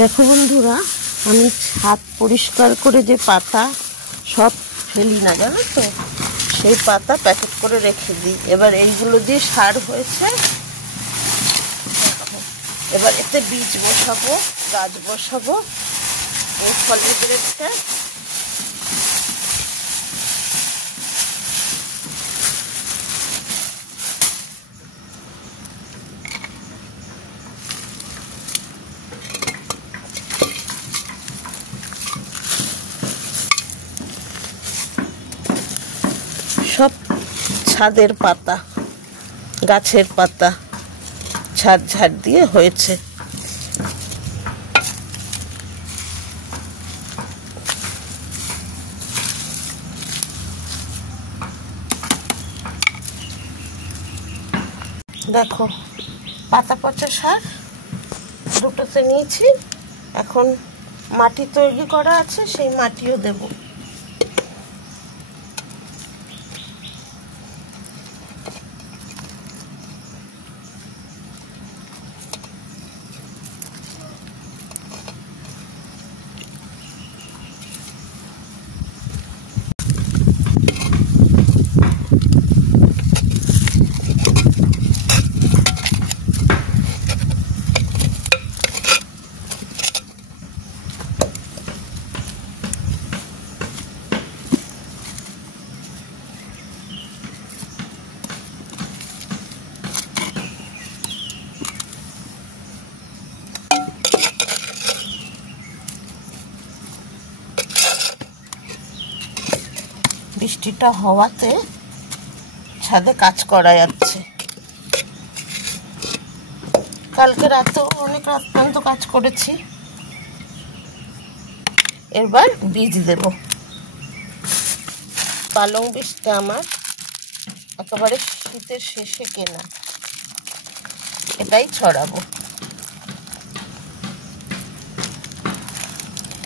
দেখো বন্ধুরা, আমি ছাদ পরিষ্কার করে যে পাতা সব ফেলি না, জানো তো, সেই পাতা প্যাকেট করে রেখে দিই। এবার এইগুলো দিয়ে সার হয়েছে। এবার এতে বীজ বসাবো, গাছ বসাবো। এই ফলের ব্রেডটা সব ছাদের পাতা, গাছের পাতা ঝাড় ঝাড় দিয়ে হয়েছে। দেখো, পাতা পচা সার দুটোতে নিয়েছি। এখন মাটি তৈরি করা আছে, সেই মাটিও দেবো। বৃষ্টিটা হওয়াতে ছাদে কাজ করা যাচ্ছে। কালকে রাতেও অনেক রাত পর্যন্ত কাজ করেছি। এবার বীজ দেব। পালং বীজটা আমার একেবারে শীতের শেষে কেনা, এটাই ছড়াবো।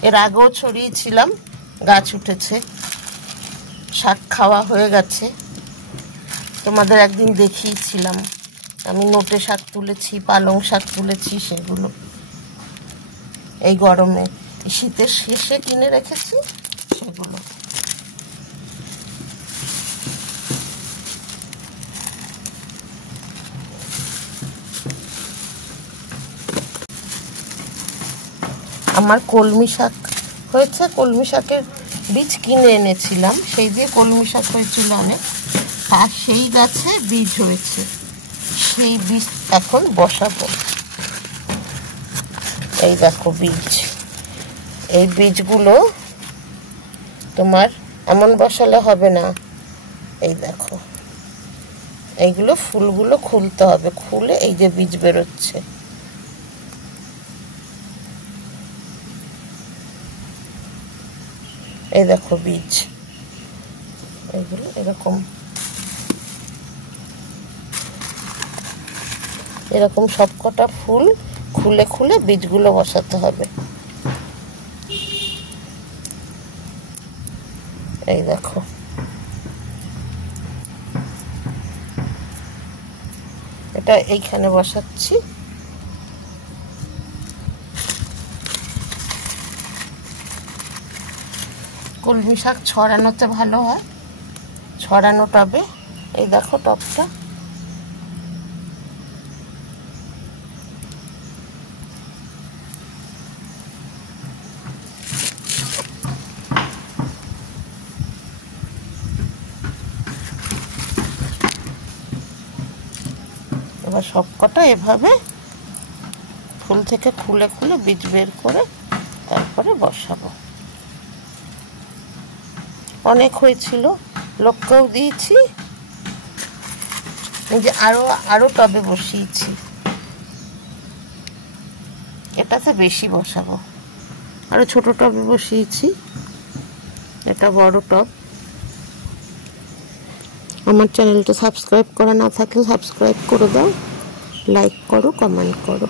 এর আগেও ছড়িয়েছিলাম, গাছ উঠেছে, শাক খাওয়া হয়ে গেছে। তোমাদের একদিন দেখিয়েছিলাম, আমি নোটে শাক তুলেছি, পালং শাক তুলেছি। সেগুলো এই গরমে শীতের শেষে কিনে রেখেছি সেগুলো। আমার কলমি শাক হয়েছে, কলমি শাকের বীজ কিনে এনেছিলাম, সেই দিয়ে কলমি শাক হয়েছিল অনেক। আর সেই গাছে বীজ হয়েছে, সেই বীজ এখন বসাবো। এই দেখো বীজ, এই বীজগুলো তোমার এমন বসালে হবে না। এই দেখো, এইগুলো ফুলগুলো খুলতে হবে, খুলে এই যে বীজ বেরোচ্ছে। এই দেখো বীজ, এগুলো এরকম এরকম সবকটা ফুল খুলে খুলে বীজগুলো বসাতে হবে। এই দেখো, এটা এইখানে বসাচ্ছি। কলমি শাক ছড়ানোতে ভালো হয়, ছড়ানো টবে। এই দেখো টবটা, এবার সবকটা এভাবে ফুল থেকে খুলে খুলে বীজ বের করে তারপরে বসাবো। অনেক হয়েছিল, লোককেও দিয়েছি। এই যে আরো টবে বসিয়েছি, এটাতে বেশি বসাবো। আরো ছোট টবে বসিয়েছি, এটা বড় টব। আমার চ্যানেলটা সাবস্ক্রাইব করা না থাকলে সাবস্ক্রাইব করে দাও, লাইক করো, কমেন্ট করো।